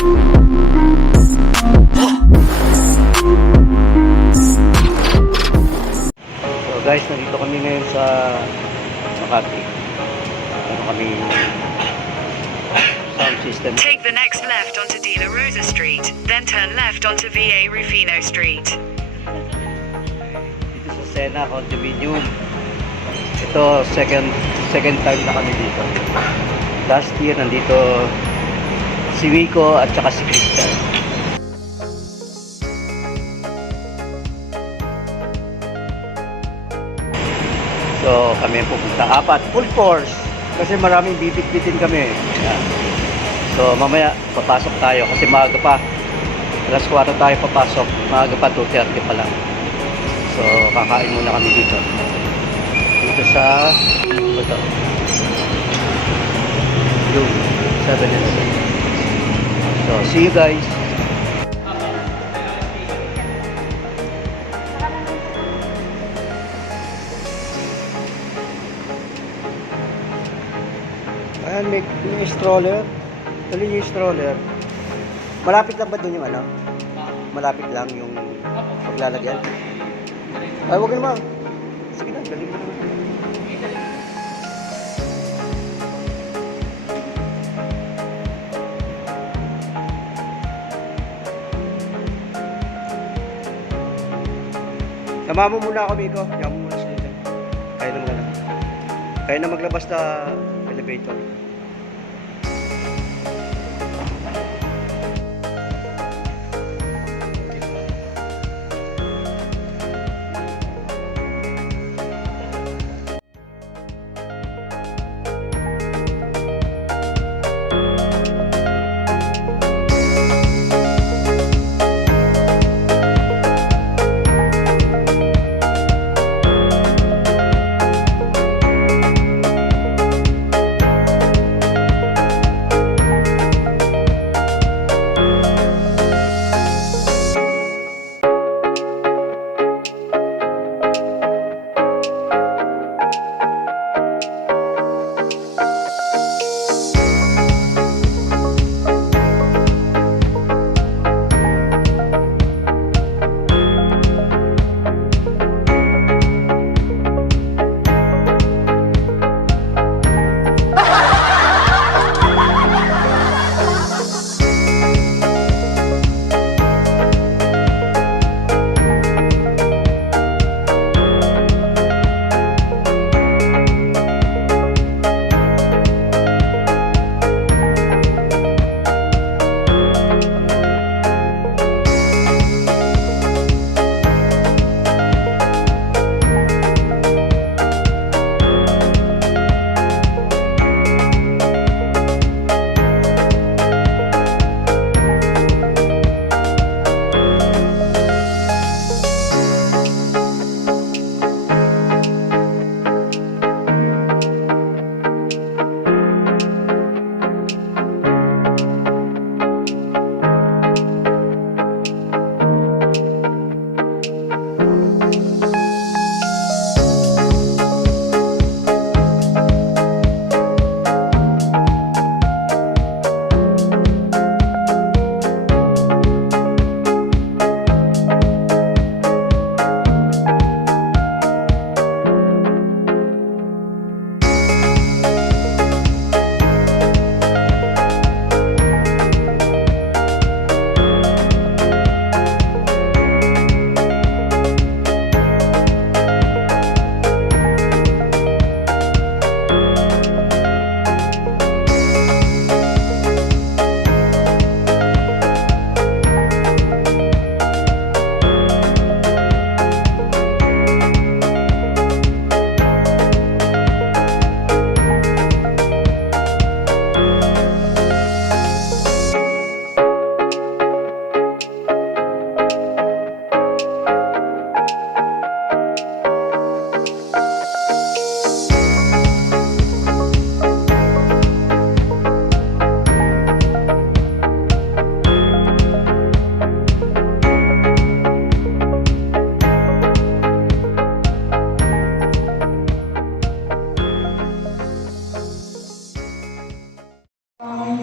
So guys, nandito kami ngayon sa Makati. Ano kami sound system. Take the next left onto De La Rosa Street, then turn left onto VA Rufino Street. Dito sa Sena Condominium. Ito second time na kami dito. Last year nandito si Wico at saka si Christian. So kami pupunta apat, full force kasi maraming bibit-bitin kami. Yan. So mamaya papasok tayo kasi maaga pa. Alas 4 tayo papasok, maaga pa 2:30 pa lang. So kakain muna kami dito. Dito sa ano to? Yung 7-Eleven. So see you guys. Ayan, may stroller. Tuloy yung stroller. Malapit lang ba doon yung ano? Malapit lang yung paglalagyan? Ay, huwag naman. Sige na, galing mo naman. Sama mo muna ako, Miko. Yaman mo muna sila dyan. Kaya naman na. Kaya na maglabas na elevator.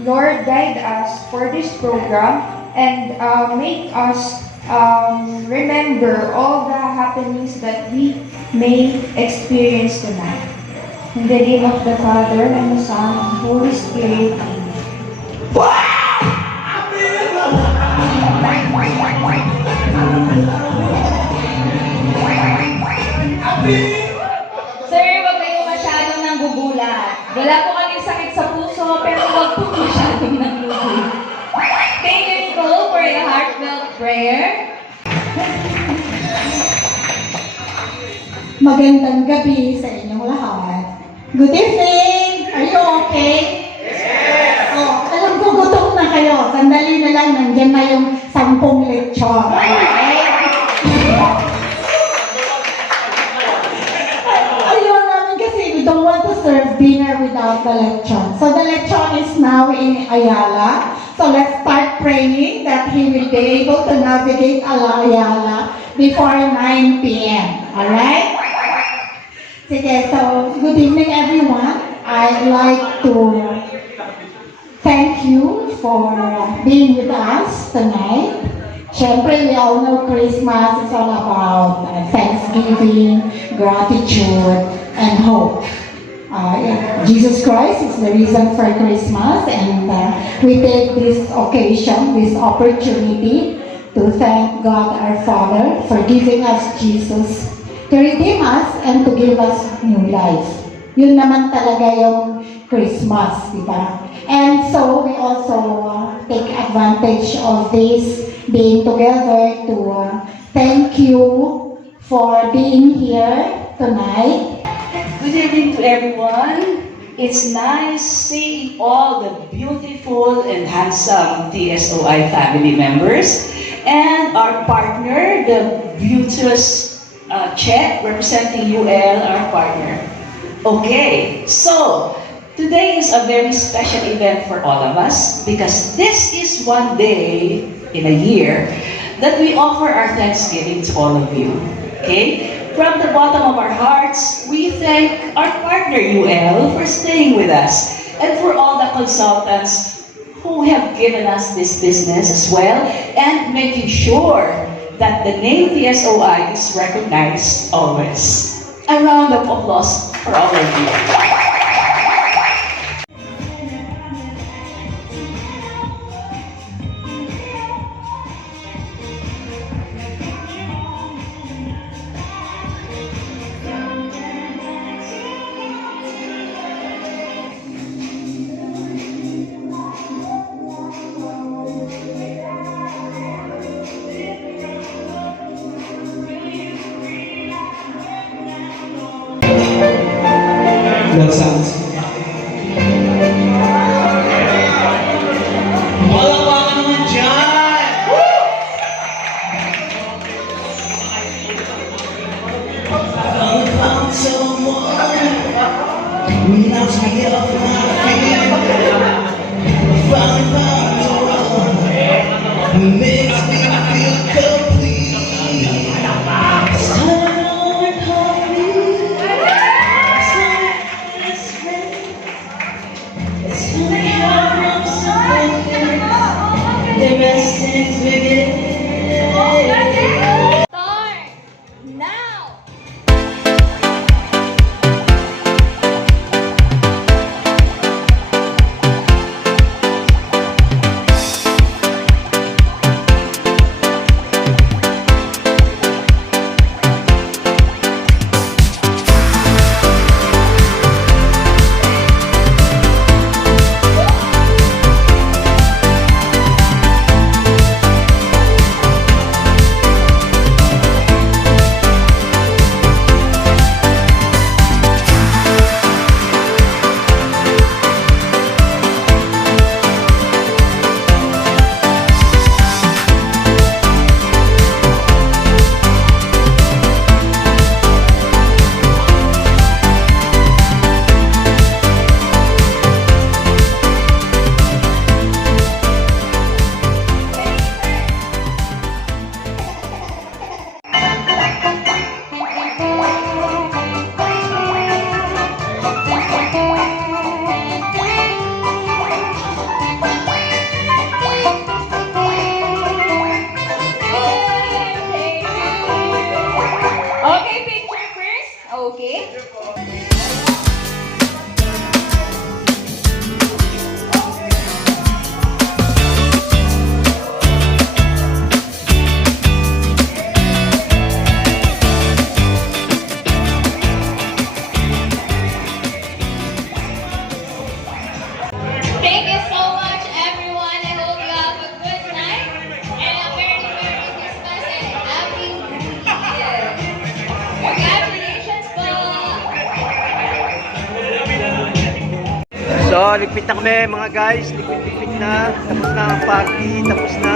Lord, guide us for this program and make us remember all the happenings that we may experience tonight. In the name of the Father, and the Son, and the Holy Spirit. Amen. Sir, wag kayo masyadong nanggugulat. Wala po kaming sakit sa puso, pero wag po masyadong nanggugulat. Thank you, Nicole, for your heartfelt prayer. Magandang gabi sa inyong lahat. Good evening! Are you okay? Yes! Oh, alam ko gutom na kayo. Sandali na lang, nandyan na yung 10 lechon. Okay? Ayaw namin kasi we don't want to serve dinner without the lechon. So the lechon is now in Ayala. So let's start praying that he will be able to navigate Ayala before 9 p.m. Alright? Sige, so good evening everyone. I'd like to thank you for being with us tonight. Siyempre, we all know Christmas is all about thanksgiving, gratitude, and hope. Jesus Christ is the reason for Christmas, and we take this occasion, this opportunity to thank God our Father for giving us Jesus to redeem us and to give us new life. Yun naman talaga yung Christmas, di ba? And so we also take advantage of this being together to thank you for being here tonight. Good evening to everyone. It's nice seeing all the beautiful and handsome TSOI family members and our partner, the beauteous Chet, representing UL, our partner. Okay, so today is a very special event for all of us because this is one day in a year that we offer our thanksgiving to all of you. Okay? From the bottom of our hearts, we thank our partner UL for staying with us and for all the consultants who have given us this business as well and making sure that the name TSOI is recognized always. A round of applause for all of you. That sounds. Palakpakan naman dyan! I found someone who knocks me off my feet. Found someone who makes me feel complete. Start over coffee. The best things begin. Start now! ligpit na kami mga guys. Ligpit na. Tapos na ang party. Tapos na.